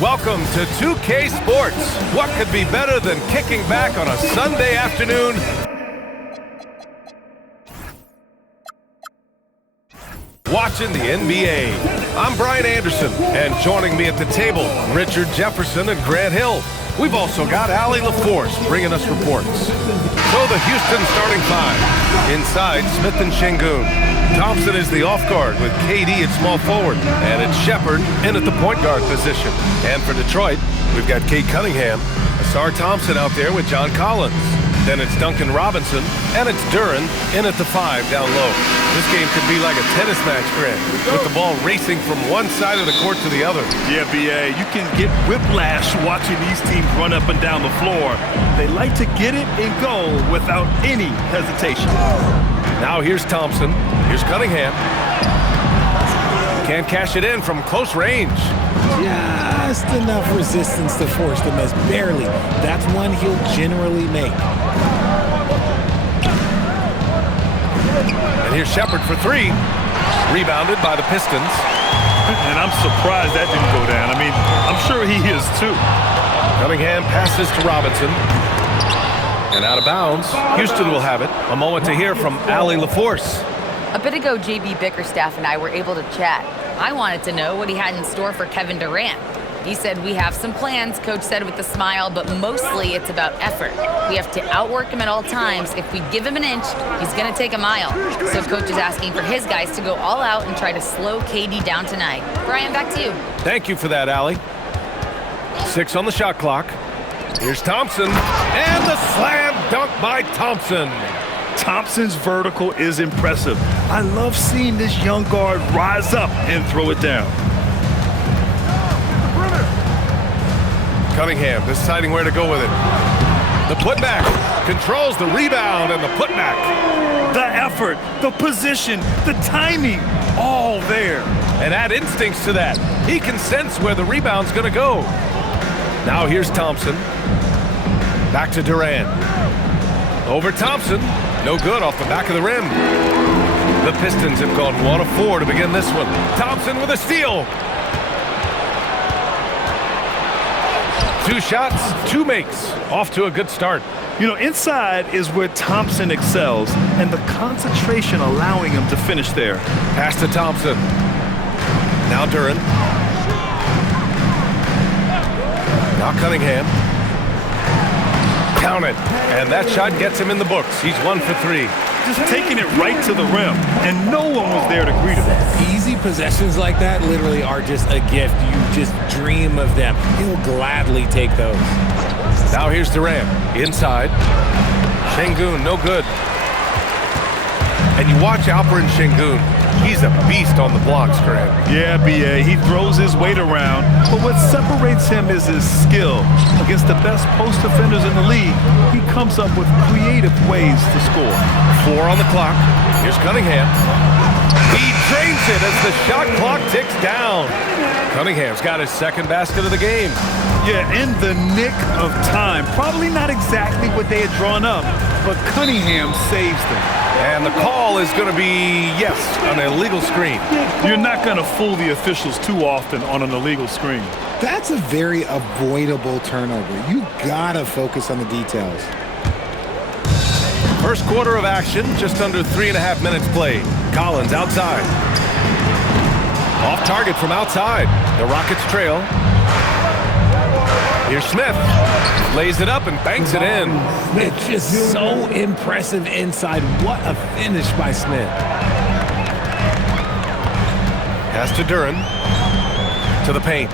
Welcome to 2K Sports. What could be better than kicking back on a Sunday afternoon? Watching the NBA. I'm Brian Anderson, and joining me at the table, Richard Jefferson and Grant Hill. We've also got Allie LaForce bringing us reports. So the Houston starting five. Inside, Smith and Şengün. Thompson is the off guard with KD at small forward, and it's Shepherd in at the point guard position. And for Detroit, we've got Cade Cunningham, Ausar Thompson out there with John Collins. Then it's Duncan Robinson, and it's Duren in at the 5 down low. This game could be like a tennis match, Grant, with the ball racing from one side of the court to the other. Yeah, B.A., you can get whiplash watching these teams run up and down the floor. They like to get it and go without any hesitation. Now here's Thompson. Here's Cunningham. Can't cash it in from close range. Just enough resistance to force the miss. Barely. That's one he'll generally make. And here's Shepherd for 3. Rebounded by the Pistons. And I'm surprised that didn't go down. I mean, I'm sure he is too. Cunningham passes to Robinson. And out of bounds. Houston will have it. A moment to hear from Allie LaForce. A bit ago, J.B. Bickerstaff and I were able to chat. I wanted to know what he had in store for Kevin Durant. He said, "We have some plans," Coach said with a smile, "but mostly it's about effort. We have to outwork him at all times. If we give him an inch, he's going to take a mile." So Coach is asking for his guys to go all out and try to slow KD down tonight. Brian, back to you. Thank you for that, Allie. 6 on the shot clock. Here's Thompson. And the slam dunk by Thompson. Thompson's vertical is impressive. I love seeing this young guard rise up and throw it down. Cunningham deciding where to go with it. The putback controls the rebound and the putback. The effort, the position, the timing, all there. And add instincts to that. He can sense where the rebound's going to go. Now here's Thompson. Back to Durant. Over Thompson. No good off the back of the rim. The Pistons have gone 1 of 4 to begin this one. Thompson with a steal. 2 shots, 2 makes. Off to a good start. You know, inside is where Thompson excels, and the concentration allowing him to finish there. Pass to Thompson. Now Duren. Now Cunningham. Count it. And that shot gets him in the books. He's 1 for 3. Just taking it right to the rim, and no one was there to greet him. Easy possessions like that literally are just a gift. You just dream of them. He'll gladly take those. Now here's Durant. Inside. Şengün, no good. And you watch Alperen Şengün. He's a beast on the blocks, Grant. Yeah, B.A., he throws his weight around, but what separates him is his skill. Against the best post defenders in the league, he comes up with creative ways to score. 4 on the clock. Here's Cunningham. He drains it as the shot clock ticks down. Cunningham's got his second basket of the game. Yeah, in the nick of time. Probably not exactly what they had drawn up, but Cunningham saves them. And the call is going to be, yes, an illegal screen. You're not going to fool the officials too often on an illegal screen. That's a very avoidable turnover. You gotta focus on the details. First quarter of action, just under 3.5 minutes played. Collins outside. Off target from outside. The Rockets trail. Here's Smith. Lays it up and banks it in. Smith just so impressive inside. What a finish by Smith. Pass to Duren. To the paint.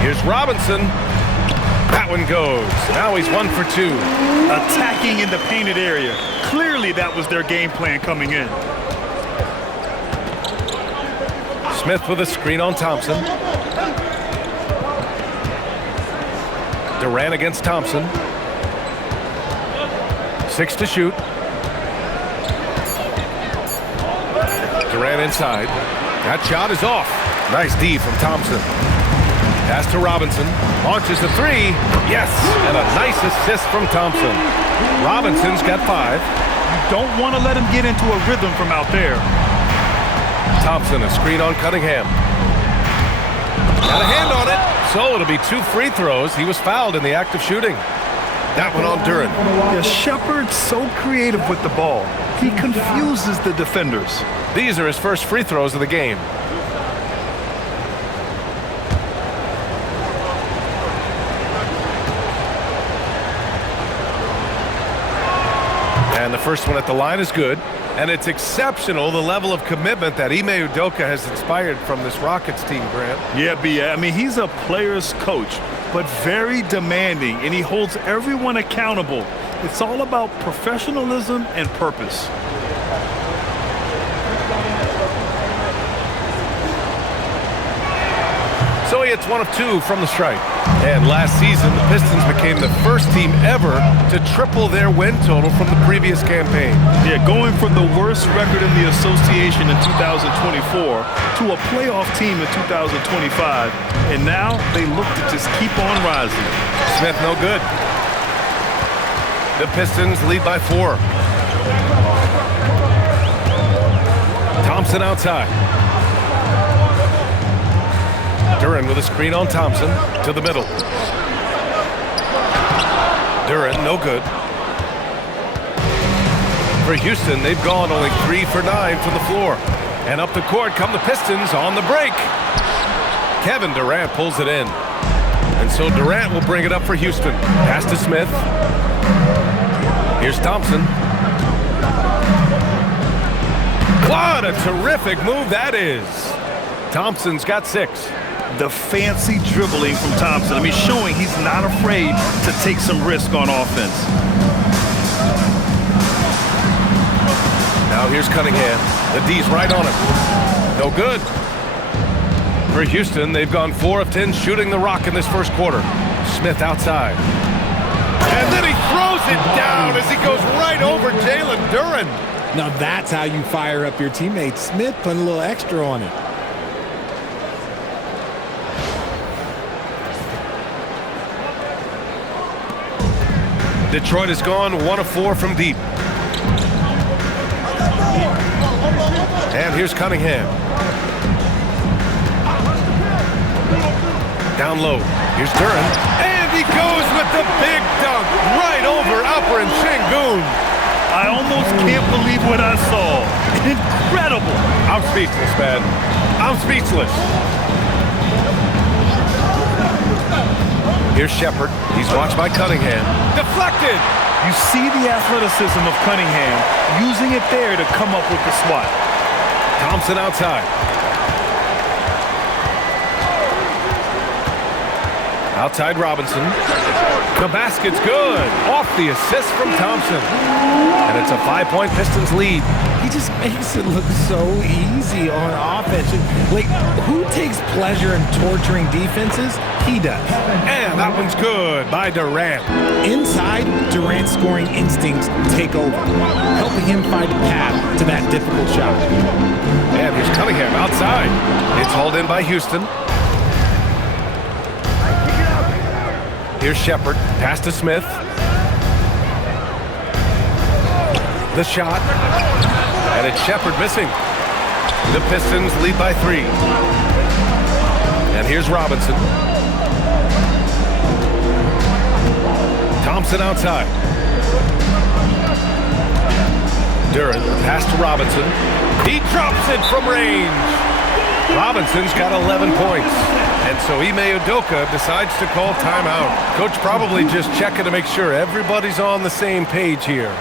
Here's Robinson. That one goes. Now he's 1 for 2. Attacking in the painted area. Clearly that was their game plan coming in. Smith with a screen on Thompson. Durant against Thompson. 6 to shoot. Durant inside. That shot is off. Nice D from Thompson. Pass to Robinson. Launches the 3. Yes, and a nice assist from Thompson. Robinson's got 5. You don't want to let him get into a rhythm from out there. Thompson, a screen on Cunningham. Got a hand on it. So it'll be 2 free throws. He was fouled in the act of shooting. That one on Duren. Yeah, Shepard's so creative with the ball. He confuses the defenders. These are his first free throws of the game. And the first one at the line is good. And it's exceptional, the level of commitment that Ime Udoka has inspired from this Rockets team, Grant. Yeah, B.A. I mean, he's a player's coach, but very demanding, and he holds everyone accountable. It's all about professionalism and purpose. So he hits 1 of 2 from the stripe. And last season, the Pistons became the first team ever to triple their win total from the previous campaign. Yeah, going from the worst record in the association in 2024 to a playoff team in 2025. And now they look to just keep on rising. Smith no good. The Pistons lead by 4. Thompson outside. Duren with a screen on Thompson to the middle. Duren, no good. For Houston, they've gone only 3 for 9 from the floor. And up the court come the Pistons on the break. Kevin Durant pulls it in. And so Durant will bring it up for Houston. Pass to Smith. Here's Thompson. What a terrific move that is. Thompson's got 6. The fancy dribbling from Thompson. I mean, showing he's not afraid to take some risk on offense. Now here's Cunningham. The D's right on him. No good. For Houston, they've gone 4 of 10 shooting the rock in this first quarter. Smith outside. And then he throws it down as he goes right over Jalen Duren. Now that's how you fire up your teammate. Smith putting a little extra on it. Detroit has gone 1 of 4 from deep. And here's Cunningham. Down low. Here's Duren. And he goes with the big dunk right over Alperen Sengun. I almost can't believe what I saw. Incredible. I'm speechless, man. I'm speechless. Here's Shepard. He's watched by Cunningham. Deflected. You see the athleticism of Cunningham, using it there to come up with the swat. Thompson outside. Outside Robinson. The basket's good. Off the assist from Thompson. And it's a 5-point Pistons lead. He just makes it look so easy on offense. Like, who takes pleasure in torturing defenses? He does. And that one's good by Durant. Inside, Durant's scoring instincts take over, helping him find a path to that difficult shot. And here's Cunningham outside. It's hauled in by Houston. Here's Shepard. Pass to Smith. The shot. And it's Shepard missing. The Pistons lead by 3. And here's Robinson. Thompson outside. Duren, pass to Robinson. He drops it from range. Robinson's got 11 points. And so Ime Udoka decides to call timeout. Coach probably just checking to make sure everybody's on the same page here.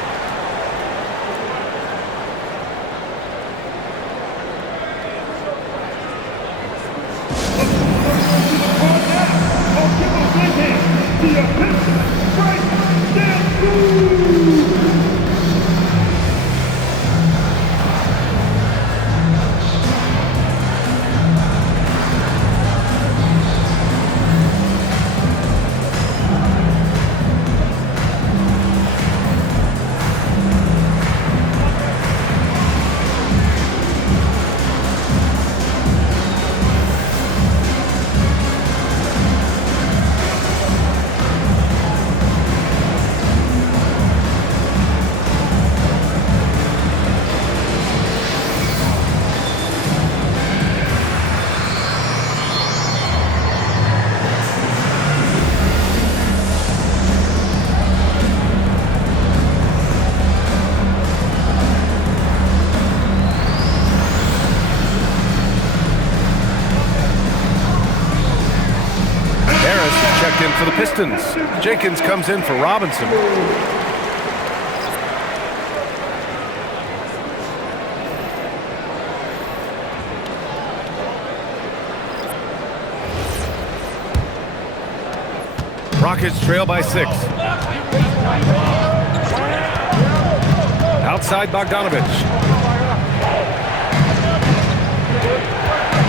for the Pistons. Jenkins comes in for Robinson. Rockets trail by 6. Outside Bogdanovich.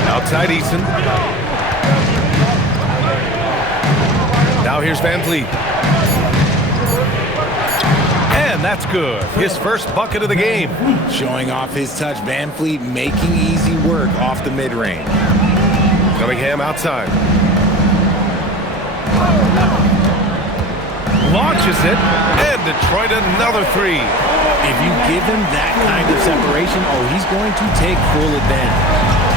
Outside Eason. Now here's VanVleet. And that's good. His first bucket of the game. Showing off his touch, VanVleet making easy work off the mid-range. Cunningham outside. Launches it, and Detroit another 3. If you give him that kind of separation, he's going to take full advantage.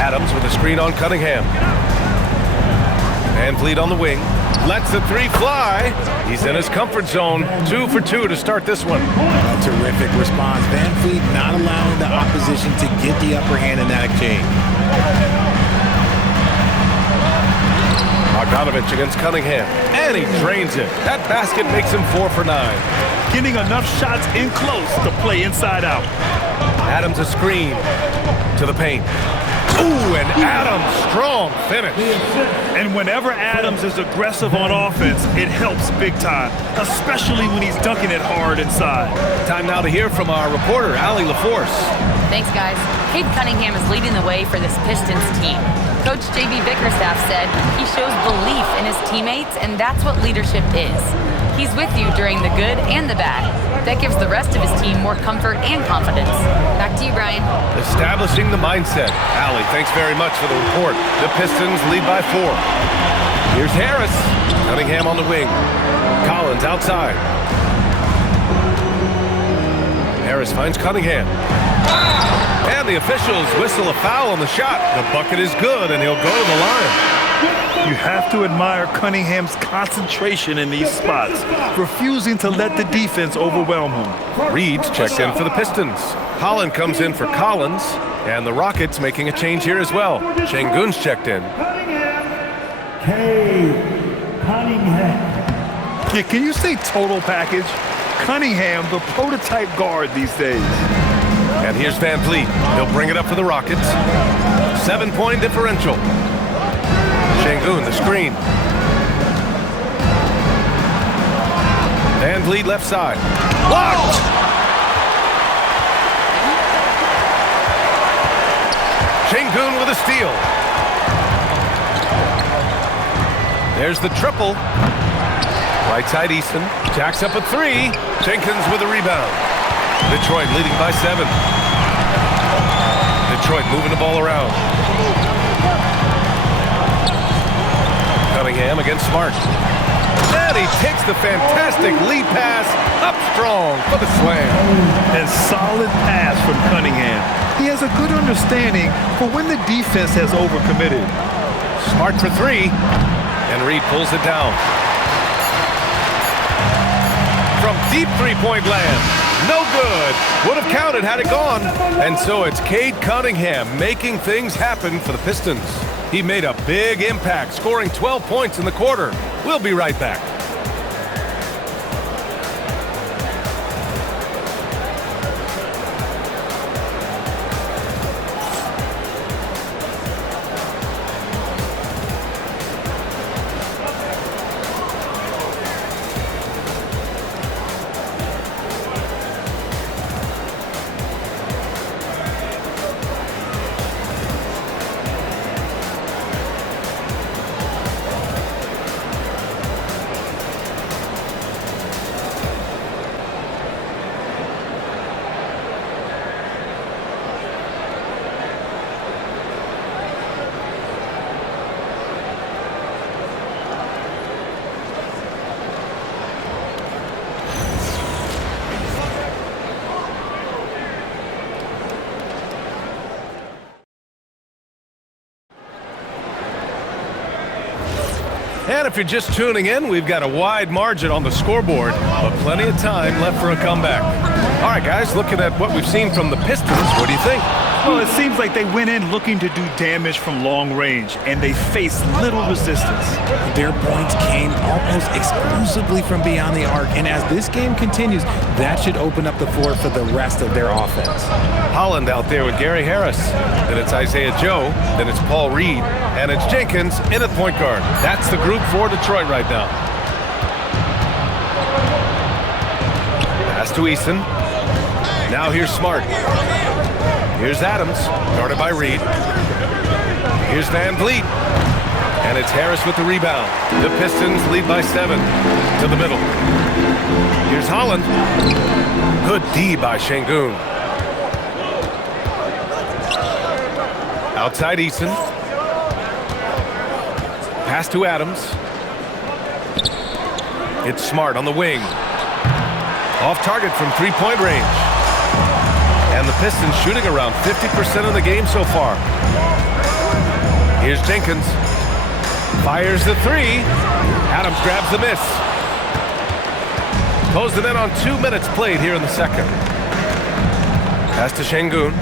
Adams with a screen on Cunningham. VanVleet on the wing. Lets the 3 fly. He's in his comfort zone. 2 for 2 to start this one. A terrific response. VanVleet not allowing the opposition to get the upper hand in that exchange. Bogdanovich against Cunningham, and he drains it. That basket makes him 4 for 9. Getting enough shots in close to play inside out. Adams a screen to the paint. Ooh, and Adams, strong finish. And whenever Adams is aggressive on offense, it helps big time, especially when he's dunking it hard inside. Time now to hear from our reporter, Allie LaForce. Thanks, guys. Cade Cunningham is leading the way for this Pistons team. Coach J.B. Bickerstaff said he shows belief in his teammates, and that's what leadership is. He's with you during the good and the bad. That gives the rest of his team more comfort and confidence. Back to you, Brian. Establishing the mindset. Allie, thanks very much for the report. The Pistons lead by 4. Here's Harris. Cunningham on the wing. Collins outside. Harris finds Cunningham. And the officials whistle a foul on the shot. The bucket is good, and he'll go to the line. You have to admire Cunningham's concentration in these spots, refusing to let the defense overwhelm him. Reed's checked in for the Pistons. Holland comes in for Collins, and the Rockets making a change here as well. Şengün's checked in. Cunningham. Yeah, can you say total package? Cunningham, the prototype guard these days. And here's VanVleet. He'll bring it up for the Rockets. 7-point differential. Şengün, the screen. VanVleet left side. Blocked! Şengün with a steal. There's the triple. Right side Eason. Jacks up a 3. Jenkins with a rebound. Detroit leading by 7. Detroit moving the ball around. Cunningham against Smart. And he takes the fantastic lead pass up strong for the slam. And solid pass from Cunningham. He has a good understanding for when the defense has overcommitted. Smart for 3. And Reed pulls it down. From deep three-point land. No good. Would have counted had it gone. And so it's Cade Cunningham making things happen for the Pistons. He made a big impact, scoring 12 points in the quarter. We'll be right back. And if you're just tuning in, we've got a wide margin on the scoreboard, but plenty of time left for a comeback. All right, guys, looking at what we've seen from the Pistons, what do you think? Well, it seems like they went in looking to do damage from long range, and they faced little resistance. Their points came almost exclusively from beyond the arc, and as this game continues, that should open up the floor for the rest of their offense. Holland out there with Gary Harris. Then it's Isaiah Joe. Then it's Paul Reed. And it's Jenkins in at point guard. That's the group for Detroit right now. Pass to Eason. Now here's Smart. Here's Adams, guarded by Reed. Here's Van Vliet. And it's Harris with the rebound. The Pistons lead by 7 to the middle. Here's Holland. Good D by Şengün. Outside Eason. Pass to Adams. It's Smart on the wing. Off target from three-point range. And the Pistons shooting around 50% of the game so far. Here's Jenkins. Fires the three. Adams grabs the miss. Closing in on 2 minutes played here in the second. Pass to Şengün.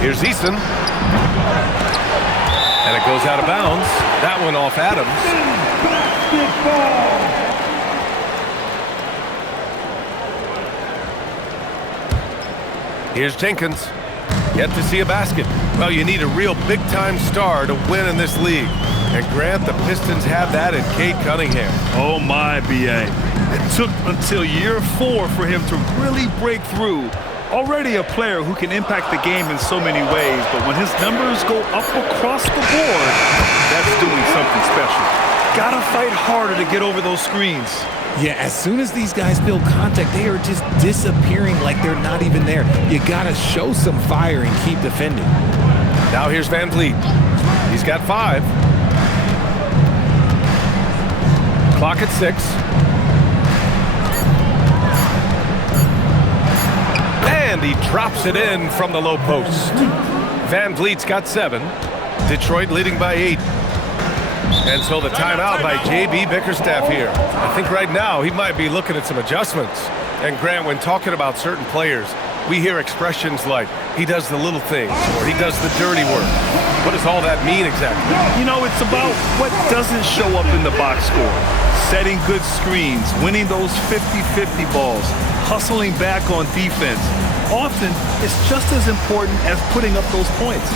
Here's Eason. And it goes out of bounds. That one off Adams. Here's Jenkins. Yet to see a basket. Well, you need a real big-time star to win in this league. And Grant, the Pistons have that in Cade Cunningham. Oh my, B.A. It took until year 4 for him to really break through. Already a player who can impact the game in so many ways, but when his numbers go up across the board, that's doing something special. Gotta fight harder to get over those screens. Yeah, as soon as these guys feel contact, they are just disappearing like they're not even there. You gotta show some fire and keep defending. Now here's Van Vliet. He's got 5. Clock at 6. And he drops it in from the low post. Van Vliet's got 7. Detroit leading by 8. And so the timeout by J.B. Bickerstaff here. I think right now he might be looking at some adjustments. And Grant, when talking about certain players, we hear expressions like, he does the little things, or he does the dirty work. What does all that mean exactly? You know, it's about what doesn't show up in the box score. Setting good screens, winning those 50-50 balls, hustling back on defense. Often, it's just as important as putting up those points.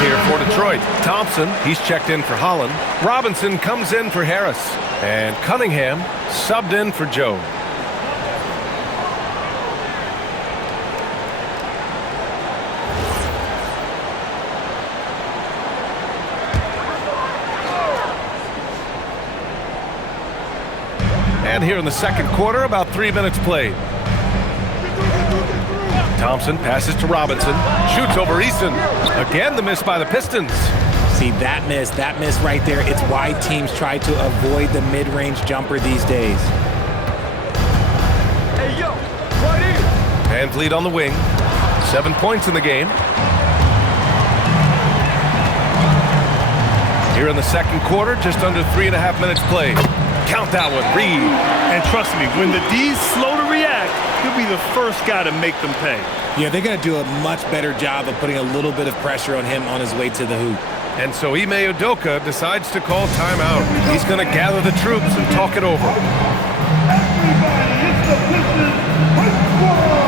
Here for Detroit. Thompson, he's checked in for Holland. Robinson comes in for Harris. And Cunningham subbed in for Joe. And here in the second quarter, about 3 minutes played. Thompson passes to Robinson, shoots over Eason. Again, the miss by the Pistons. See, that miss right there, it's why teams try to avoid the mid-range jumper these days. Hey, yo, right here. Van Vliet on the wing. 7 points in the game. Here in the second quarter, just under 3.5 minutes played. Count that one, Reed. And trust me, when the D's slow to react, he'll be the first guy to make them pay. Yeah, they're going to do a much better job of putting a little bit of pressure on him on his way to the hoop. And so Ime Udoka decides to call timeout. He's going to gather the troops and talk it over. Everybody, it's the Pistons point squad.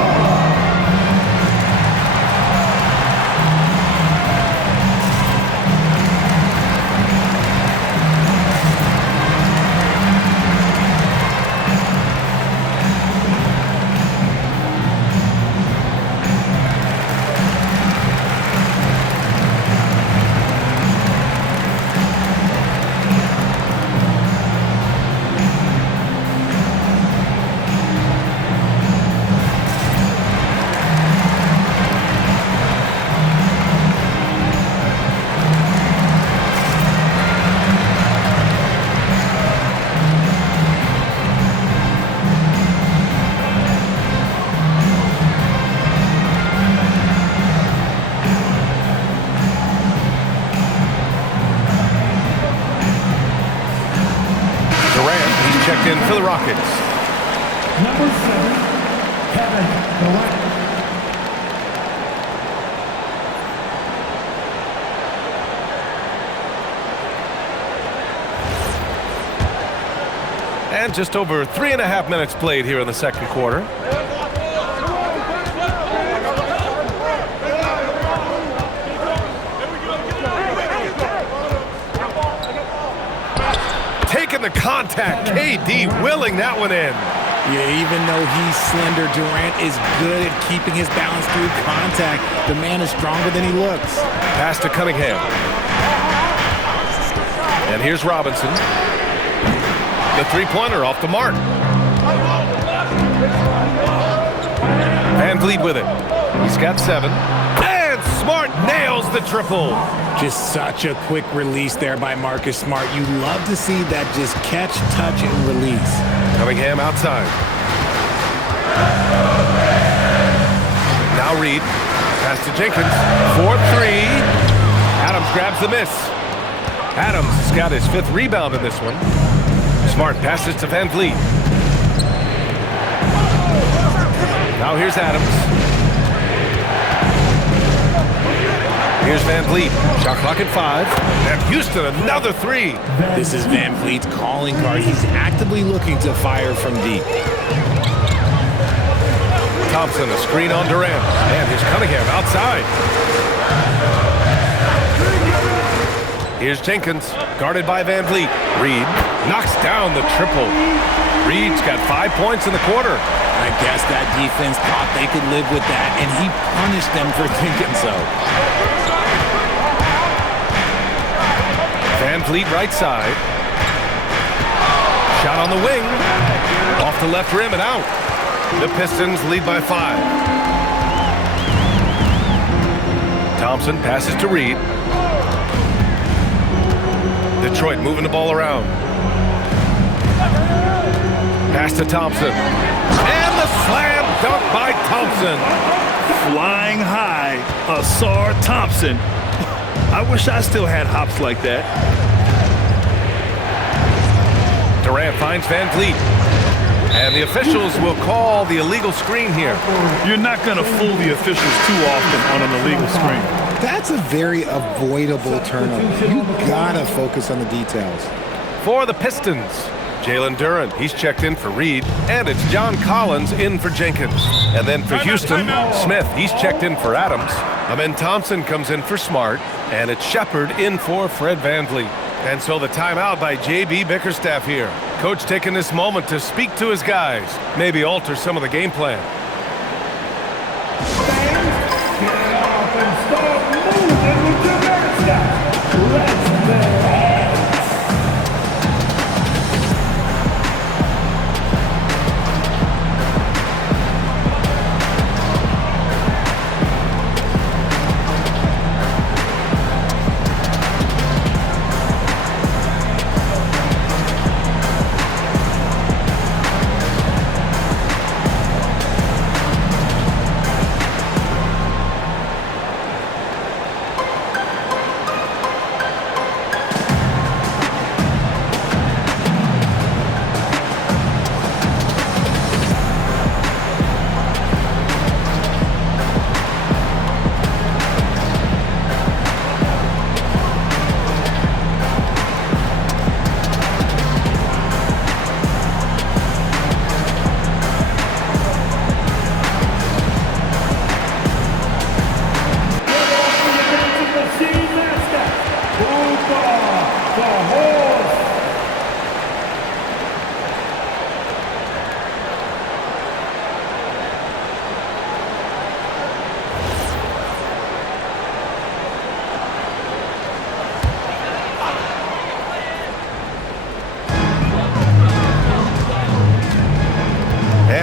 checked in for the Rockets. Number 7, Kevin Durant. And just over 3.5 minutes played here in the second quarter. Taking the contact, KD willing that one in. Yeah, even though he's slender, Durant is good at keeping his balance through contact. The man is stronger than he looks. Pass to Cunningham. And here's Robinson. The three-pointer off the mark. Van Vliet with it. He's got 7. And Smart nails the triple. Just such a quick release there by Marcus Smart. You love to see that just catch, touch, and release. Cunningham outside. Now Reed. Pass to Jenkins. 4-3. Adams grabs the miss. Adams has got his 5th rebound in this one. Smart passes to Van Vliet. Now here's Adams. Here's Van Vliet. Shot clock at 5. And Houston another 3. This is Van Vliet's calling card. He's actively looking to fire from deep. Thompson, a screen on Durant. And here's Cunningham outside. Here's Jenkins, guarded by Van Vliet. Reed knocks down the triple. Reed's got 5 points in the quarter. I guess that defense thought they could live with that, and he punished them for thinking so. Van Vliet right side. Shot on the wing. Off the left rim and out. The Pistons lead by 5. Thompson passes to Reed. Detroit moving the ball around. Pass to Thompson. And the slam dunk by Thompson. Flying high, Ausar Thompson. I wish I still had hops like that. Durant finds Van Vliet. And the officials will call the illegal screen here. You're not going to fool the officials too often on an illegal screen. That's a very avoidable turnover. You gotta focus on the details. For the Pistons, Jalen Duren, he's checked in for Reed, and it's John Collins in for Jenkins. And then for Houston, Smith, he's checked in for Adams. Amen Thompson comes in for Smart, and it's Shepard in for Fred Van Vliet. And so the timeout by J.B. Bickerstaff here. Coach taking this moment to speak to his guys, maybe alter some of the game plan. Get off and start moving with your Bickerstaff. Let's dance.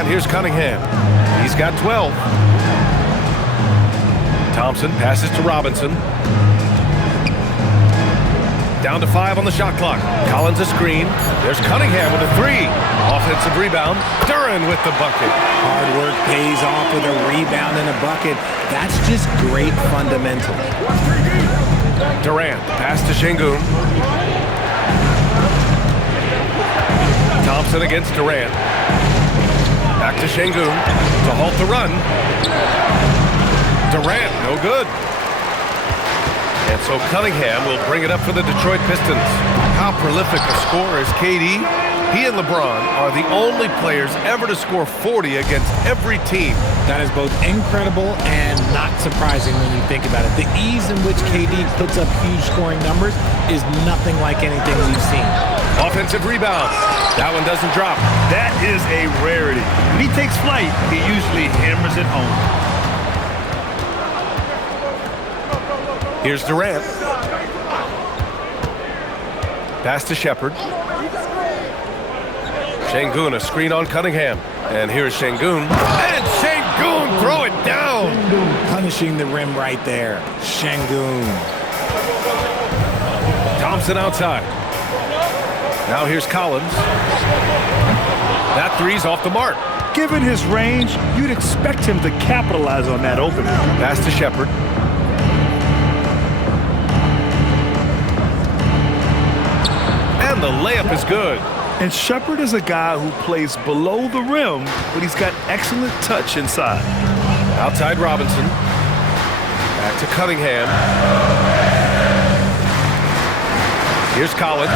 Here's Cunningham. He's got 12. Thompson passes to Robinson. Down to 5 on the shot clock. Collins a screen. There's Cunningham with a 3. Offensive rebound. Duren with the bucket. Hard work pays off with a rebound and a bucket. That's just great fundamentals. Durant pass to Şengün. Thompson Robinson against Durant. Back to Şengün to halt the run. Durant, no good. And so Cunningham will bring it up for the Detroit Pistons. How prolific a scorer is KD? He and LeBron are the only players ever to score 40 against every team. That is both incredible and not surprising when you think about it. The ease in which KD puts up huge scoring numbers is nothing like anything we've seen. Offensive rebound. That one doesn't drop. That is a rarity. When he takes flight, he usually hammers it home. Here's Durant. Pass to Shepherd. Şengün, a screen on Cunningham. And here's Şengün. And Şengün, throw it down. Punishing the rim right there. Şengün. Thompson outside. Now here's Collins. That three's off the mark. Given his range, you'd expect him to capitalize on that opening. Pass to Shepherd. And the layup is good. And Shepherd is a guy who plays below the rim, but he's got excellent touch inside. Outside Robinson. Back to Cunningham. Here's Collins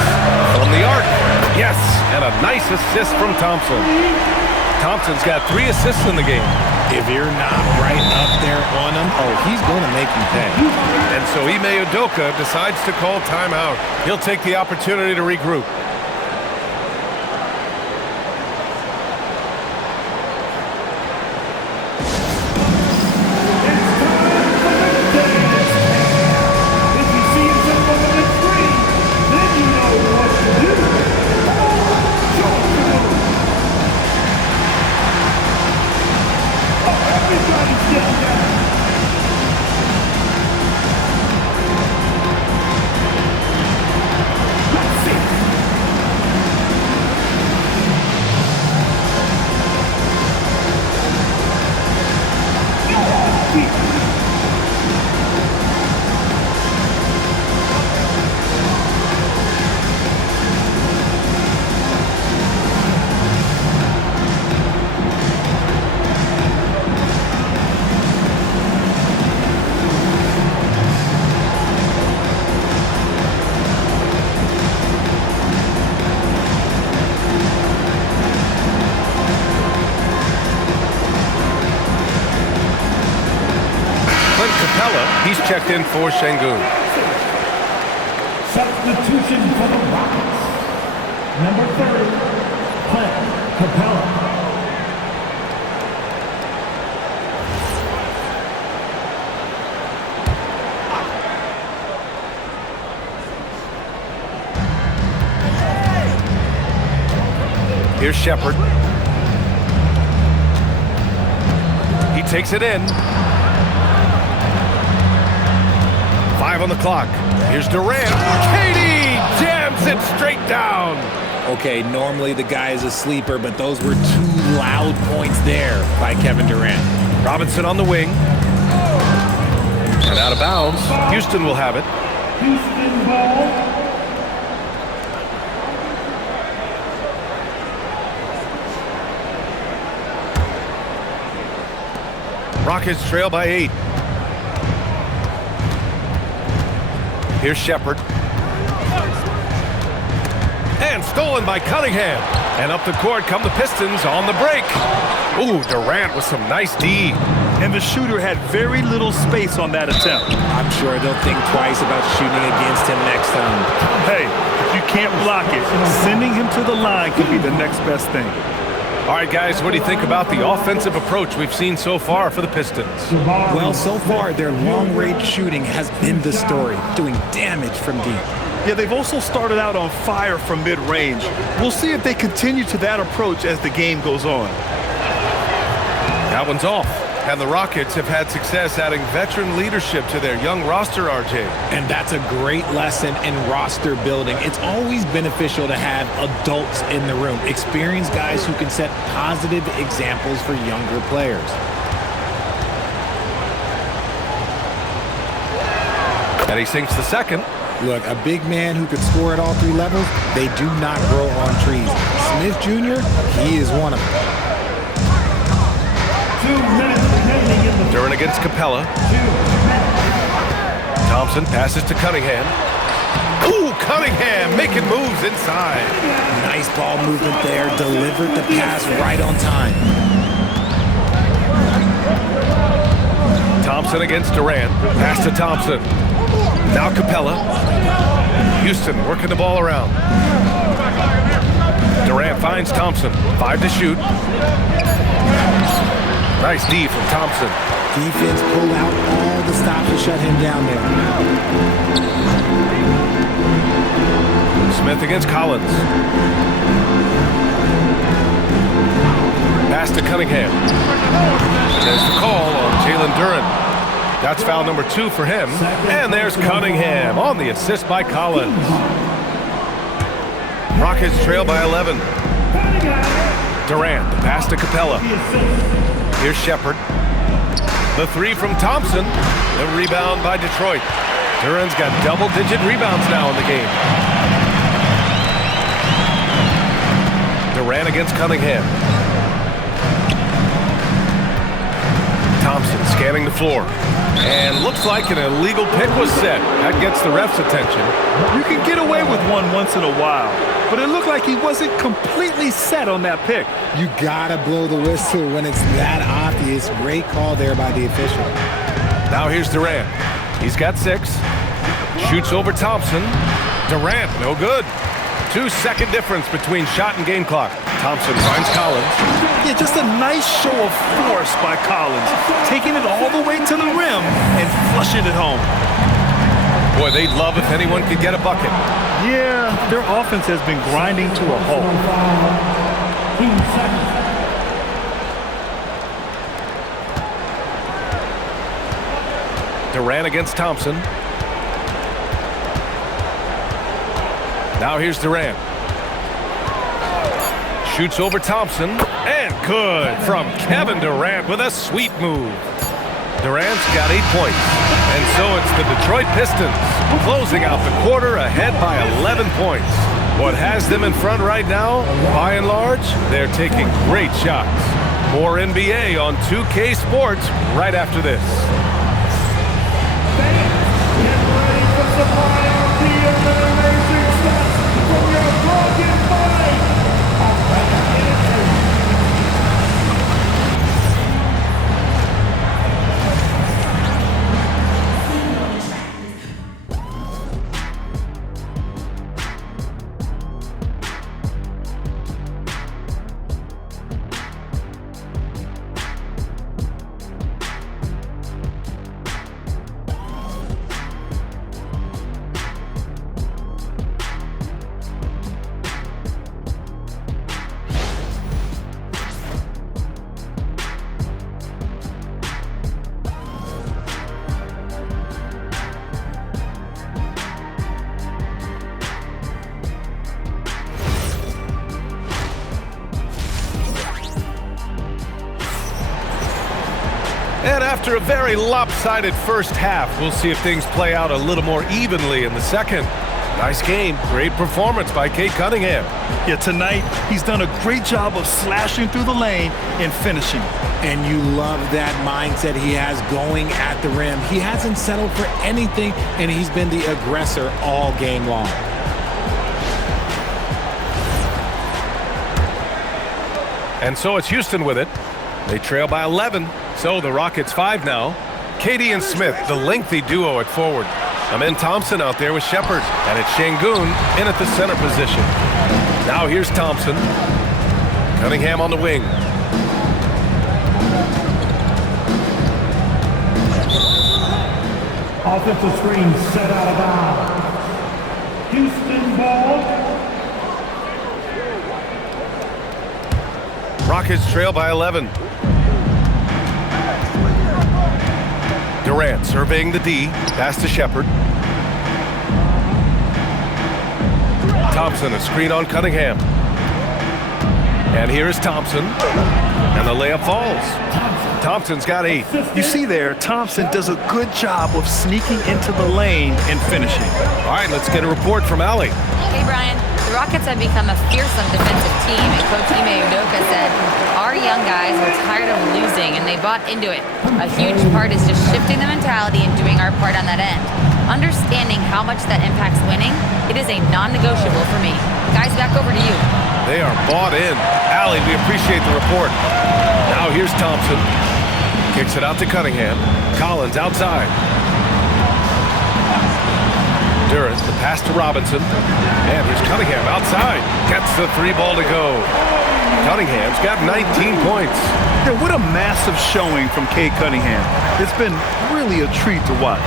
from the arc. Yes, and a nice assist from Thompson. Thompson's got 3 assists in the game. If you're not right up there on him, oh, he's going to make you pay. And so Ime Udoka decides to call timeout. He'll take the opportunity to regroup. He's checked in for Şengün. Substitution for the Rockets. Number 30, Clint Capella. Here's Shepherd. He takes it in. 5 on the clock. Here's Durant. KD jams it straight down. Okay, normally the guy is a sleeper, but those were 2 loud points there by Kevin Durant. Robinson on the wing. And out of bounds. Houston will have it. Houston ball. Rockets trail by 8. Here's Shepherd. And stolen by Cunningham. And up the court come the Pistons on the break. Ooh, Durant with some nice D. And the shooter had very little space on that attempt. I'm sure they'll think twice about shooting against him next time. Hey, if you can't block it, sending him to the line could be the next best thing. All right, guys, what do you think about the offensive approach we've seen so far for the Pistons? Well, so far, their long-range shooting has been the story, doing damage from deep. Yeah, they've also started out on fire from mid-range. We'll see if they continue to that approach as the game goes on. That one's off. And the Rockets have had success adding veteran leadership to their young roster, RJ. And that's a great lesson in roster building. It's always beneficial to have adults in the room, experienced guys who can set positive examples for younger players. And he sinks the second. Look, a big man who could score at all three levels, they do not grow on trees. Smith Jr., he is one of them. 2 minutes remaining in the Duran against Capella. Thompson passes to Cunningham. Ooh, Cunningham making moves inside. Nice ball movement there. Delivered the pass right on time. Thompson against Durant. Pass to Thompson. Now Capella. Houston working the ball around. Durant finds Thompson. 5 to shoot. Nice D from Thompson. Defense pulled out all the stops to shut him down there. Smith against Collins. Pass to Cunningham. There's the call on Jalen Duran. That's foul number 2 for him. And there's Cunningham on the assist by Collins. Rockets trail by 11. Durant, the pass to Capella. Here's Shepard. The 3 from Thompson. The rebound by Detroit. Duran's got double-digit rebounds now in the game. Durant against Cunningham. Thompson scanning the floor. And looks like an illegal pick was set. That gets the ref's attention. You can get away with one once in a while, but it looked like he wasn't completely set on that pick. You gotta blow the whistle when it's that obvious. Great call there by the official. Now here's Durant. He's got 6. Shoots over Thompson. Durant, no good. 2-second difference between shot and game clock. Thompson finds Collins. Yeah, just a nice show of force by Collins, taking it all the way to the rim and flushing it home. Boy, they'd love if anyone could get a bucket. Yeah, their offense has been grinding to a halt. 2 seconds. Durant against Thompson. Now here's Durant. Shoots over Thompson. And good from Kevin Durant with a sweep move. Durant's got 8 points. And so it's the Detroit Pistons closing out the quarter ahead by 11 points. What has them in front right now, by and large, they're taking great shots. More NBA on 2K Sports right after this. Get ready for some royalty and amazing stuff from your broken mind. All right, And after a very lopsided first half, we'll see if things play out a little more evenly in the second. Nice game. Great performance by Cade Cunningham. Yeah, tonight he's done a great job of slashing through the lane and finishing. And you love that mindset he has going at the rim. He hasn't settled for anything, and he's been the aggressor all game long. And so it's Houston with it. They trail by 11. So the Rockets 5 now. Katie and Smith, the lengthy duo at forward. Amen Thompson out there with Shepard. And it's Şengün in at the center position. Now here's Thompson. Cunningham on the wing. offensive screen set out of bounds. Houston ball. Rockets trail by 11. Durant surveying the D. Pass to Shepard. Thompson, a screen on Cunningham. And here's Thompson. And the layup falls. Thompson's got 8. You see there, Thompson does a good job of sneaking into the lane and finishing. All right, let's get a report from Allie. Hey, Brian. The Rockets have become a fearsome defensive team, and Coach Ime Udoka said, our young guys were tired of losing, and they bought into it. A huge part is just shifting the mentality and doing our part on that end. Understanding how much that impacts winning, it is a non-negotiable for me. Guys, back over to you. They are bought in. Allie, we appreciate the report. Now here's Thompson. Kicks it out to Cunningham. Collins outside. Durant, the pass to Robinson. And here's Cunningham outside. Gets the 3 ball to go. Cunningham's got 19 points. Yeah, what a massive showing from Cade Cunningham. It's been really a treat to watch.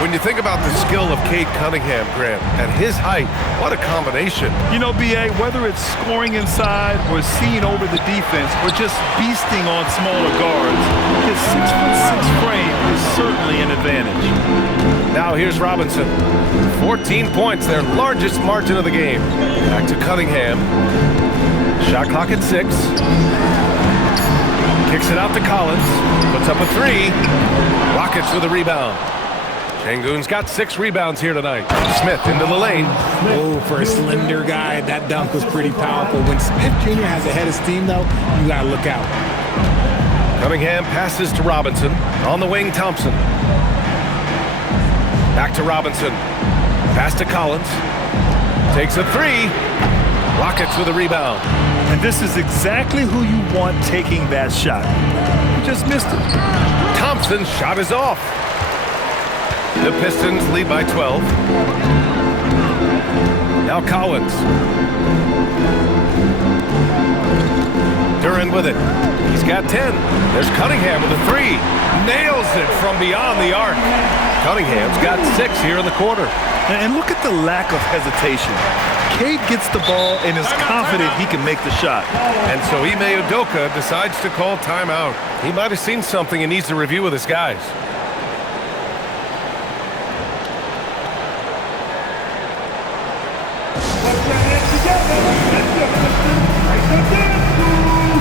When you think about the skill of Cade Cunningham, Grant, at his height, what a combination. You know, B.A., whether it's scoring inside or seeing over the defense or just beasting on smaller guards, his 6'6" frame is certainly an advantage. Now here's Robinson. 14 points, their largest margin of the game. Back to Cunningham. Shot clock at 6. Kicks it out to Collins. Puts up a 3. Rockets with a rebound. Şengün's got 6 rebounds here tonight. Smith into the lane. Oh, for a slender guy, that dunk was pretty powerful. When Smith Jr. has a head of steam, though, you got to look out. Cunningham passes to Robinson. On the wing, Thompson. Back to Robinson. Pass to Collins. Takes a 3. Rockets with a rebound. And this is exactly who you want taking that shot. You just missed it. Thompson's shot is off. The Pistons lead by 12. Now Collins. Durant with it. He's got 10. There's Cunningham with a 3. Nails it from beyond the arc. Cunningham's got 6 here in the quarter. And look at the lack of hesitation. Cade gets the ball and is confident he can make the shot. And so Ime Udoka decides to call timeout. He might have seen something and needs to review with his guys. Put your hands together. Mr. Pistons, break the dance move.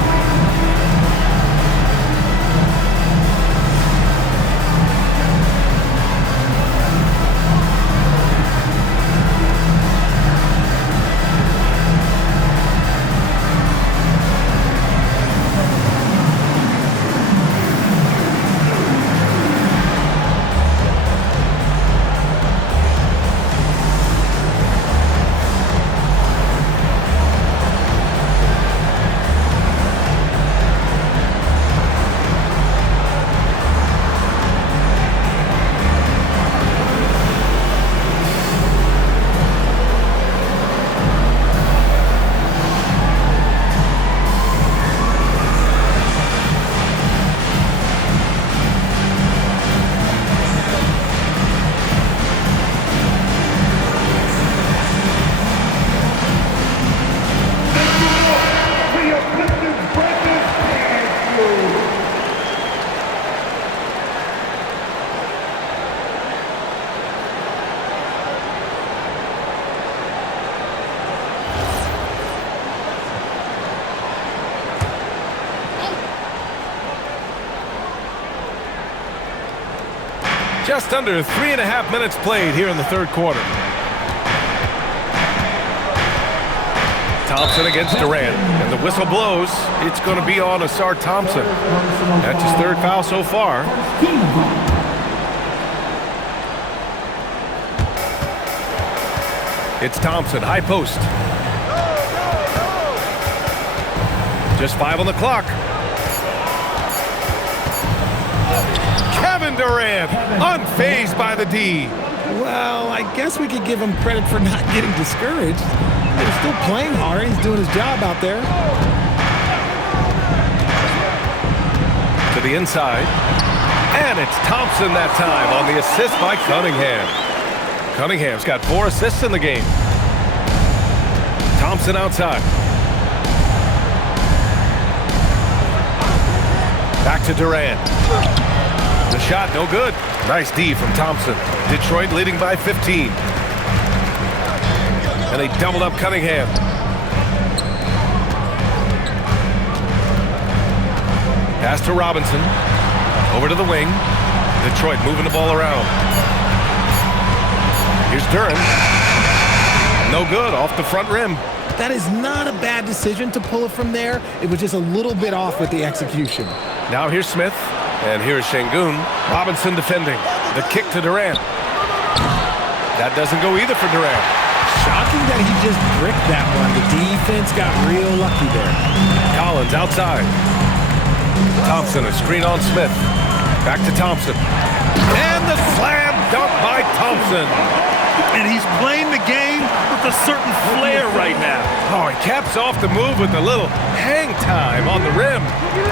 Just under 3.5 minutes played here in the third quarter. Thompson against Durant, and the whistle blows. It's going to be on Ausar Thompson. That's his 3rd foul so far. It's Thompson, high post. Just 5 on the clock. Kevin Durant, unfazed by the D. Well, I guess we could give him credit for not getting discouraged. He's still playing hard. He's doing his job out there. To the inside. And it's Thompson that time on the assist by Cunningham. Cunningham's got 4 assists in the game. Thompson outside. Back to Durant. The shot, no good. Nice D from Thompson. Detroit leading by 15. And they doubled up Cunningham. Pass to Robinson. Over to the wing. Detroit moving the ball around. Here's Duren. No good, off the front rim. That is not a bad decision to pull it from there. It was just a little bit off with the execution. Now here's Smith, and here's Şengün. Robinson defending. The kick to Durant. That doesn't go either for Durant. Shocking that he just bricked that one. The defense got real lucky there. Collins outside. Thompson, a screen on Smith. Back to Thompson. And the slam dunk by Thompson. And he's playing the game with a certain flair right now. Oh, he caps off the move with a little hang time on the rim.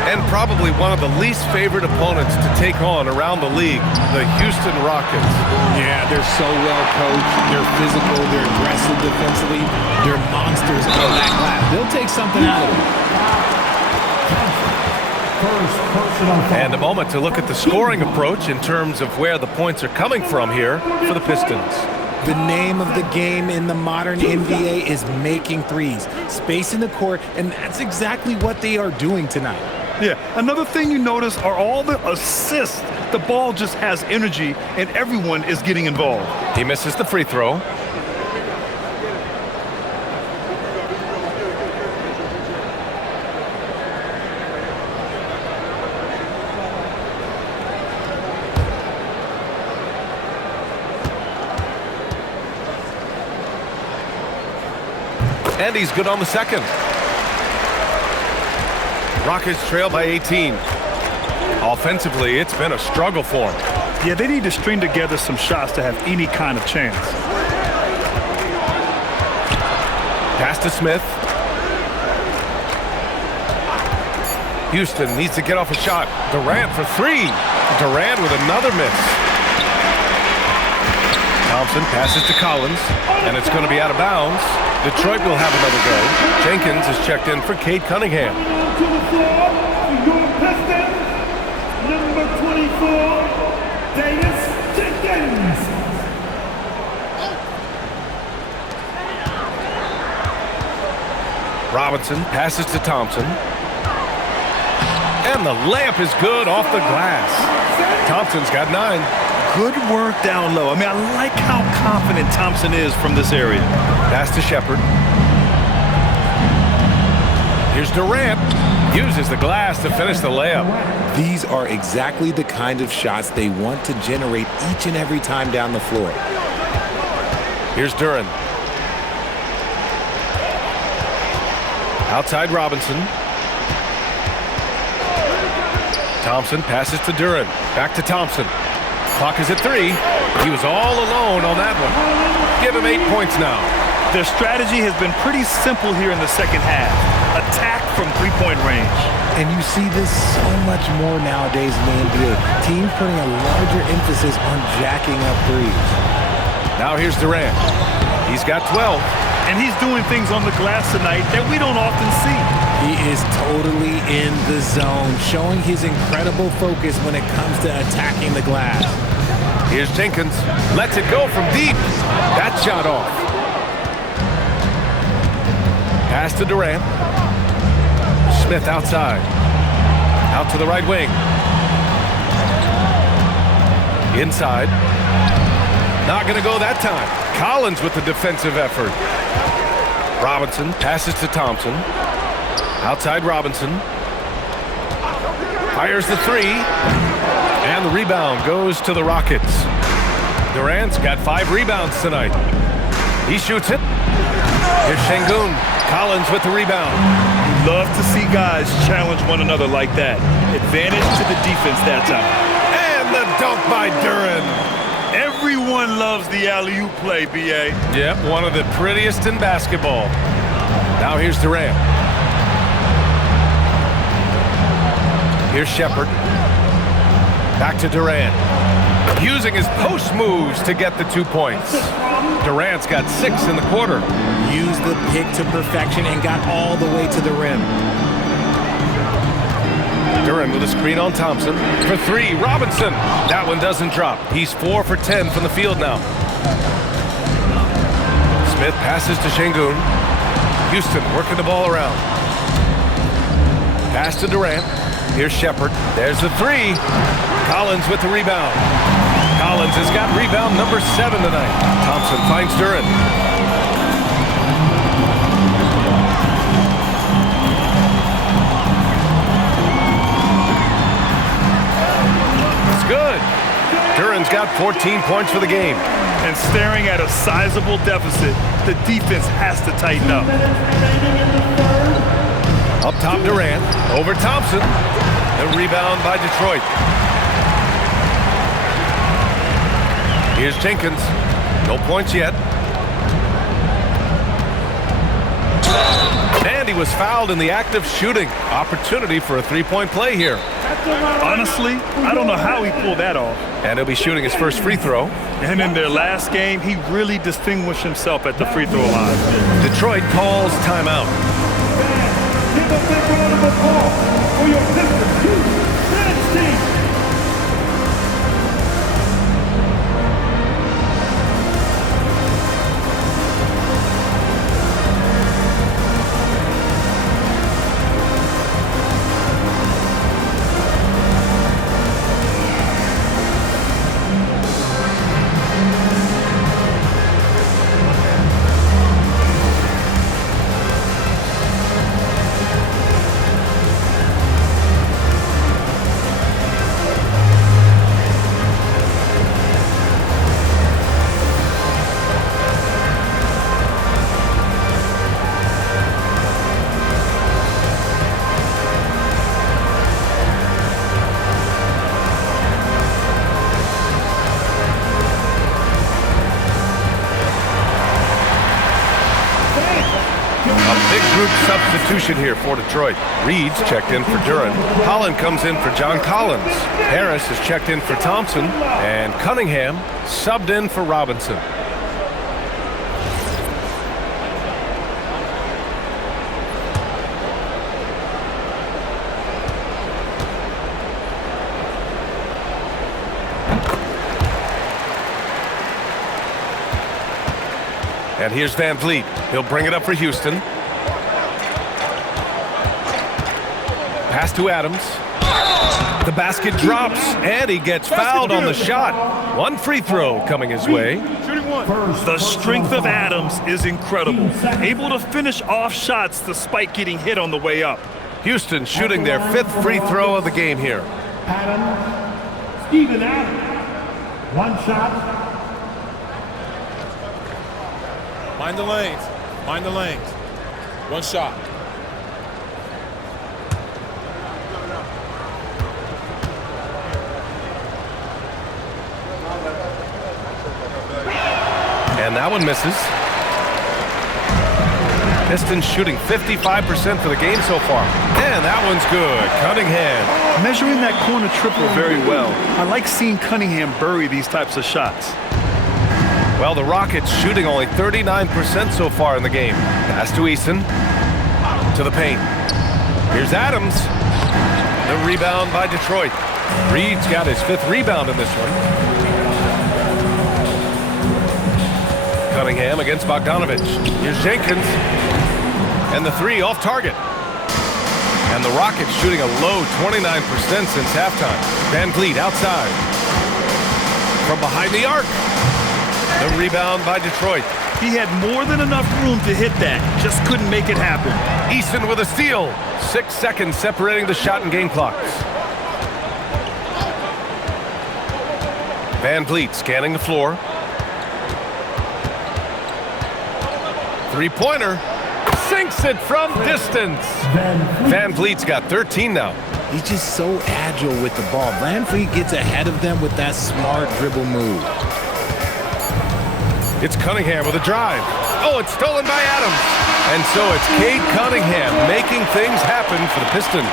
And probably one of the least favored opponents to take on around the league, the Houston Rockets. Yeah, they're so well coached. They're physical. They're aggressive defensively. They're monsters on that glass. They'll take something out of it. And a moment to look at the scoring approach in terms of where the points are coming from here for the Pistons. The name of the game in the modern NBA is making threes, spacing the court, and that's exactly what they are doing tonight. Yeah, another thing you notice are all the assists. The ball just has energy, and everyone is getting involved. He misses the free throw. And he's good on the second. Rockets trail by 18. Offensively, it's been a struggle for them. Yeah, they need to string together some shots to have any kind of chance. Pass to Smith. Houston needs to get off a shot. Durant for three. Durant with another miss. Thompson passes to Collins, and it's going to be out of bounds. Detroit will have another go. Jenkins is checked in for Cade Cunningham. To the floor, your Pistons, number 24, Dennis Jenkins. Robinson passes to Thompson. And the layup is good off the glass. Thompson's got 9. Good work down low. I mean, I like how confident Thompson is from this area. Pass to Shepherd. Here's Durant. Uses the glass to finish the layup. These are exactly the kind of shots they want to generate each and every time down the floor. Here's Duren. Outside Robinson. Thompson passes to Duren. Back to Thompson. Clock is at 3. He was all alone on that one. Give him 8 points now. Their strategy has been pretty simple here in the second half. Attack from three-point range. And you see this so much more nowadays in the NBA. Teams putting a larger emphasis on jacking up threes. Now here's Durant. He's got 12. And he's doing things on the glass tonight that we don't often see. He is totally in the zone, showing his incredible focus when it comes to attacking the glass. Here's Jenkins. Lets it go from deep. That shot off. Pass to Durant. Smith outside. Out to the right wing. Inside. Not going to go that time. Collins with the defensive effort. Robinson passes to Thompson. Outside Robinson. Fires the 3. And the rebound goes to the Rockets. Durant's got 5 rebounds tonight. He shoots it. Here's Şengün. Collins with the rebound. Love to see guys challenge one another like that. Advantage to the defense that time. And the dunk by Duren. Everyone loves the alley-oop play, B.A. Yep, one of the prettiest in basketball. Now here's Durant. Here's Shepherd. Back to Durant. Using his post moves to get the 2 points. Durant's got 6 in the quarter. Used the pick to perfection and got all the way to the rim. Duren with a screen on Thompson. For 3, Robinson. That one doesn't drop. He's 4 for 10 from the field now. Smith passes to Şengün. Houston working the ball around. Pass to Durant. Here's Shepherd. There's the 3. Collins with the rebound. Collins has got rebound number 7 tonight. Thompson finds Duren. It's good. Duren's got 14 points for the game. And staring at a sizable deficit, the defense has to tighten up. Up top, Durant. Over Thompson. The rebound by Detroit. Here's Jenkins. No points yet. And he was fouled in the act of shooting. Opportunity for a three-point play here. Honestly, I don't know how he pulled that off. And he'll be shooting his first free throw. And in their last game, he really distinguished himself at the free throw line. Detroit calls timeout. Give a big round of applause for your Pistons Fans team. Substitution here for Detroit. Reed's checked in for Duren. Holland comes in for John Collins. Harris is checked in for Thompson. And Cunningham subbed in for Robinson. And here's Van Vliet. He'll bring it up for Houston. Pass to Adams. The basket drops, and he gets fouled on the shot. One free throw coming his way. The strength of Adams is incredible. Able to finish off shots despite getting hit on the way up. Houston shooting their 5th free throw of the game here. Adams, Steven Adams. One shot. Mind the lanes. Mind the lanes. One shot. And that one misses. Pistons shooting 55% for the game so far. And that one's good. Cunningham. Measuring that corner triple very well. I like seeing Cunningham bury these types of shots. Well, the Rockets shooting only 39% so far in the game. Pass to Eason. To the paint. Here's Adams. The rebound by Detroit. Reed's got his 5th rebound in this one. Cunningham against Bogdanovich. Here's Jenkins. And the 3 off target. And the Rockets shooting a low 29% since halftime. Van Vliet outside. From behind the arc. The rebound by Detroit. He had more than enough room to hit that. Just couldn't make it happen. Eason with a steal. 6 seconds separating the shot and game clocks. Van Vliet scanning the floor. Three-pointer. Sinks it from distance. Van Vliet's got 13 now. He's just so agile with the ball. Van Vliet gets ahead of them with that smart dribble move. It's Cunningham with a drive. Oh, it's stolen by Adams. And so it's Cade Cunningham making things happen for the Pistons.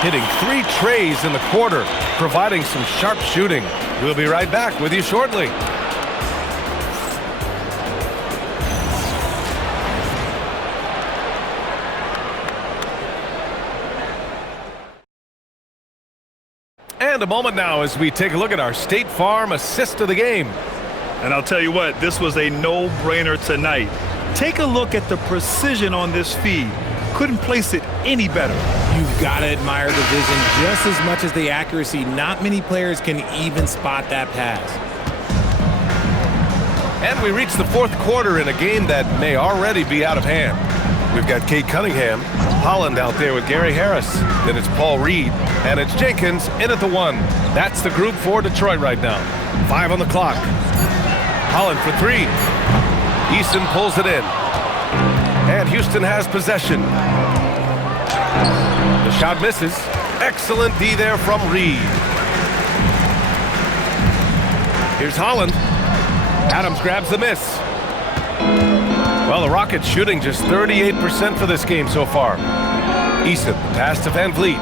Hitting 3 trays in the quarter, providing some sharp shooting. We'll be right back with you shortly. And a moment now as we take a look at our State Farm assist of the game. And I'll tell you what, this was a no-brainer tonight. Take a look at the precision on this feed. Couldn't place it any better. You've got to admire the vision just as much as the accuracy. Not many players can even spot that pass. And we reach the fourth quarter in a game that may already be out of hand. We've got Cade Cunningham, Holland out there with Gary Harris. Then it's Paul Reed, and it's Jenkins in at the 1. That's the group for Detroit right now. 5 on the clock. Holland for 3. Eason pulls it in. And Houston has possession. The shot misses. Excellent D there from Reed. Here's Holland. Adams grabs the miss. Well, the Rockets shooting just 38% for this game so far. Eason, pass to Van Vliet.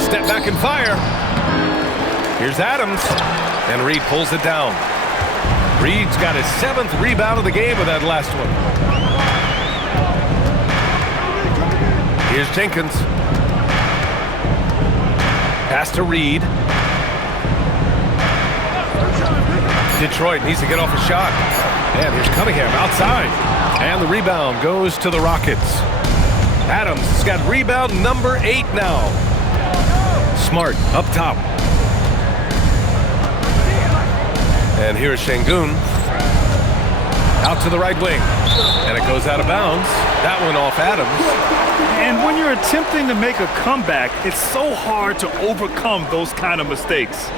Step back and fire. Here's Adams, and Reed pulls it down. Reed's got his 7th rebound of the game with that last one. Here's Jenkins. Pass to Reed. Detroit needs to get off a shot. And here's Cunningham outside. And the rebound goes to the Rockets. Adams has got rebound number 8 now. Smart up top. And here's Şengün. Out to the right wing. And it goes out of bounds. That one off Adams. And when you're attempting to make a comeback, it's so hard to overcome those kind of mistakes.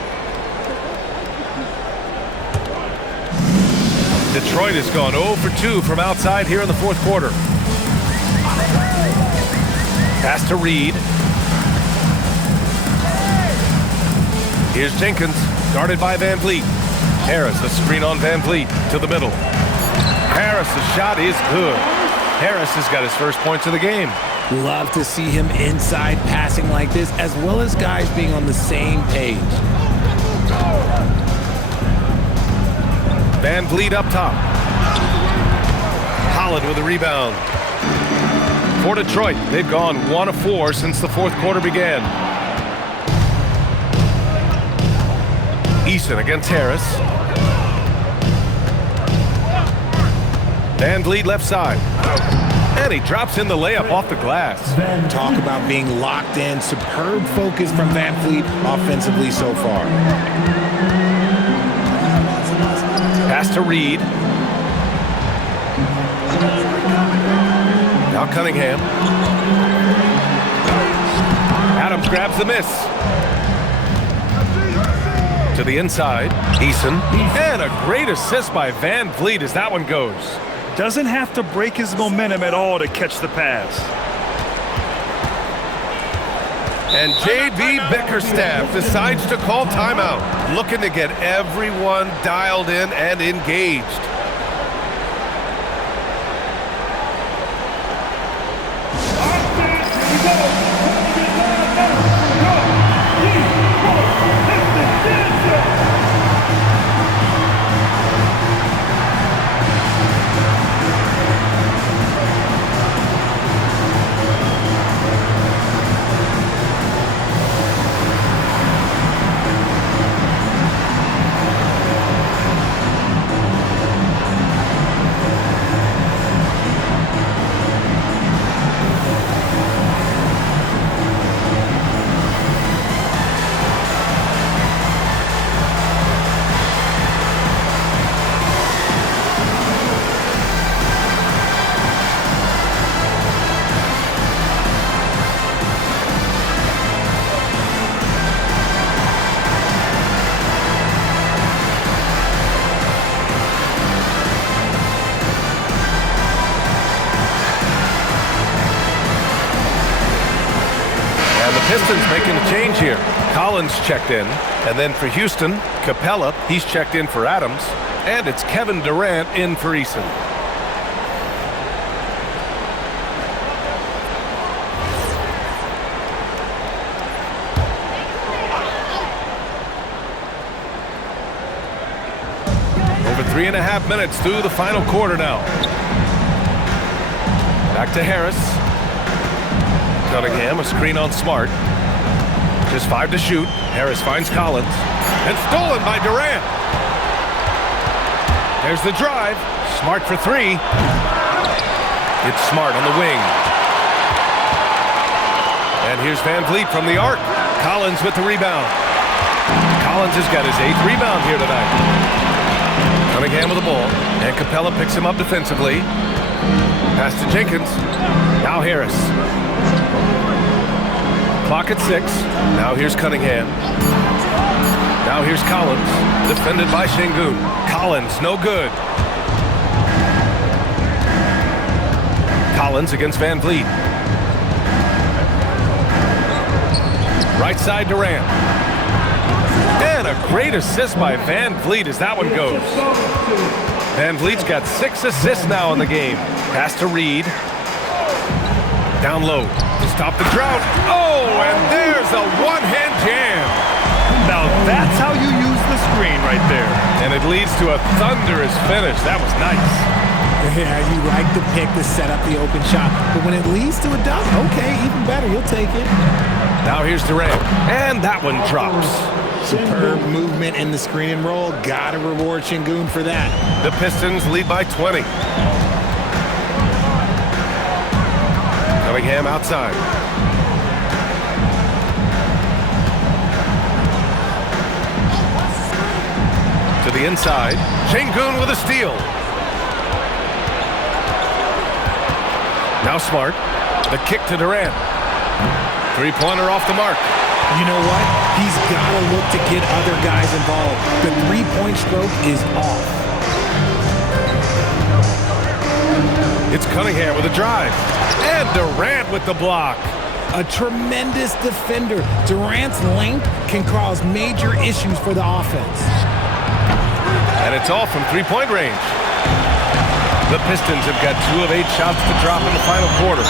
Detroit has gone 0 for 2 from outside here in the fourth quarter. Pass to Reed. Here's Jenkins, guarded by Van Vliet. Harris, a screen on Van Vliet to the middle. Harris' shot is good. Harris has got his first points of the game. Love to see him inside passing like this, as well as guys being on the same page. Van Vliet up top. Holland with a rebound. For Detroit, they've gone 1 of 4 since the fourth quarter began. Eason against Harris. Van Vliet left side. And he drops in the layup off the glass. Talk about being locked in. Superb focus from Van Vliet offensively so far. Pass to Reed. Now Cunningham. Adams grabs the miss. To the inside. Eason. And a great assist by Van Vliet as that one goes. Doesn't have to break his momentum at all to catch the pass. And J.B. Bickerstaff decides to call timeout, looking to get everyone dialed in and engaged. Pistons making a change here. Collins checked in, and then for Houston, Capella, he's checked in for Adams, and it's Kevin Durant in for Eason. Over 3.5 minutes through the final quarter now. Back to Harris. Cunningham, a screen on Smart. Just 5 to shoot. Harris finds Collins. And stolen by Durant. There's the drive. Smart for 3. It's Smart on the wing. And here's Van Vliet from the arc. Collins with the rebound. Collins has got his 8th rebound here tonight. Cunningham with the ball. And Capella picks him up defensively. Pass to Jenkins. Now Harris. Clock at 6. Now here's Cunningham. Now here's Collins. Defended by Şengün. Collins, no good. Collins against Van Vliet. Right side Durant. And a great assist by Van Vliet as that one goes. Van Vliet's got 6 assists now in the game. Pass to Reed. Down low to stop the drought. Oh, and there's a one-hand jam. Now that's how you use the screen right there. And it leads to a thunderous finish. That was nice. Yeah, you like the pick to set up the open shot. But when it leads to a dunk, okay, even better. You'll take it. Now here's Durant. And that one drops. Superb movement in the screen and roll. Gotta reward Şengün for that. The Pistons lead by 20. Cunningham outside. To the inside. Şengün with a steal. Now Smart. The kick to Durant. Three-pointer off the mark. You know what? He's got to look to get other guys involved. The three-point stroke is off. It's Cunningham with a drive. And Durant with the block. A tremendous defender. Durant's length can cause major issues for the offense. And it's all from three-point range. The Pistons have got 2 of 8 shots to drop in the final quarter.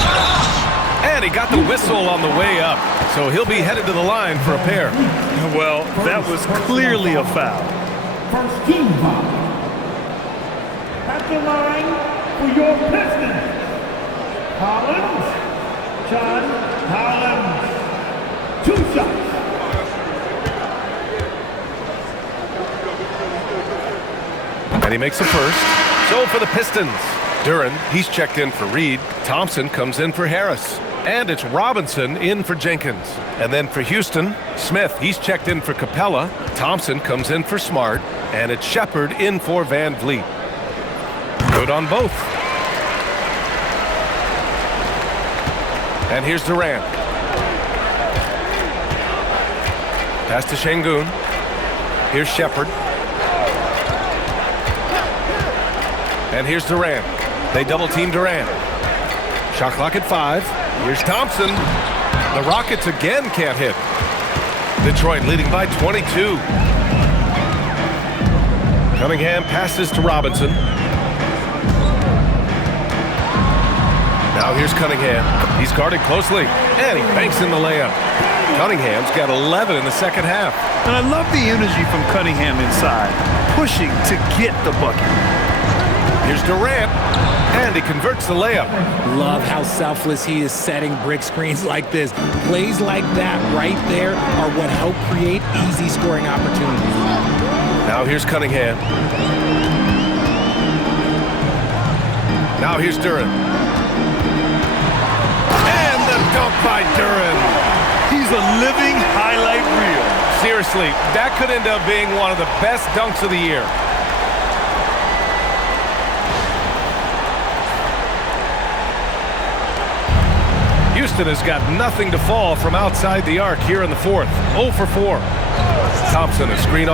And he got the whistle on the way up, so he'll be headed to the line for a pair. Well, that was clearly a foul. First team foul. At the line for your Pistons, Collins, John Collins. 2 shots. And he makes the first. So for the Pistons, Duren, he's checked in for Reed. Thompson comes in for Harris. And it's Robinson in for Jenkins. And then for Houston, Smith, he's checked in for Capella. Thompson comes in for Smart. And it's Shepard in for Van Vliet. Good on both. And here's Durant. Pass to Şengün. Here's Shepard. And here's Durant. They double-team Durant. Shot clock at 5. Here's Thompson. The Rockets again can't hit. Detroit leading by 22. Cunningham passes to Robinson. Now here's Cunningham. He's guarded closely, and he banks in the layup. Cunningham's got 11 in the second half. And I love the energy from Cunningham inside, pushing to get the bucket. Here's Durant, and he converts the layup. Love how selfless he is setting brick screens like this. Plays like that right there are what help create easy scoring opportunities. Now here's Cunningham. Now here's Duren. And the dunk by Duren. He's a living highlight reel. Seriously, that could end up being one of the best dunks of the year. Houston has got nothing to fall from outside the arc here in the fourth. 0 for 4. Thompson, a screen on.